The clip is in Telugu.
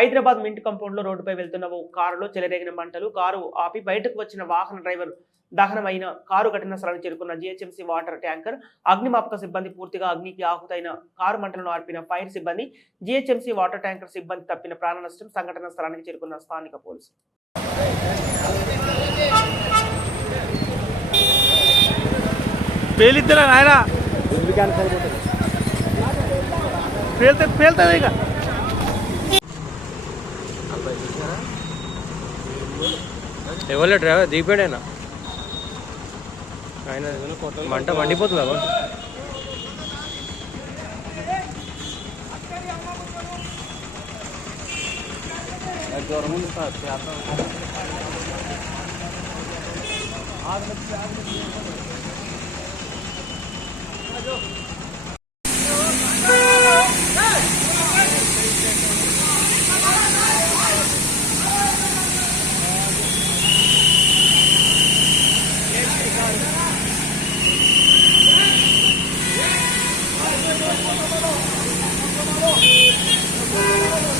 హైదరాబాద్ మింట్ కంపౌండ్లో రోడ్డుపై వెళ్తున్న ఓ కారులో చెలరేగిన మంటలు కారు ఆపి బయటకు వచ్చిన వాహన డ్రైవర్ దహనమైన కారు ఘటన స్థలానికి చేరుకున్న జిహెచ్ఎంసీ వాటర్ ట్యాంకర్ అగ్నిమాపక సిబ్బంది పూర్తిగా అగ్నికి ఆహుతైన కారు మంటలను ఆర్పిన ఫైర్ సిబ్బంది జిహెచ్ఎంసీ వాటర్ ట్యాంకర్ సిబ్బంది తప్పిన ప్రాణ నష్టం సంఘటన స్థలానికి చేరుకున్న స్థానిక పోలీసులు. పేలిద్దరా నాయన? పేలితే పేలుతుంది ఇక? ఎవరు డ్రైవర్? దిగిపోయాడైనా? ఆయన మంట మండిపోతుందా బాబు? Thank you.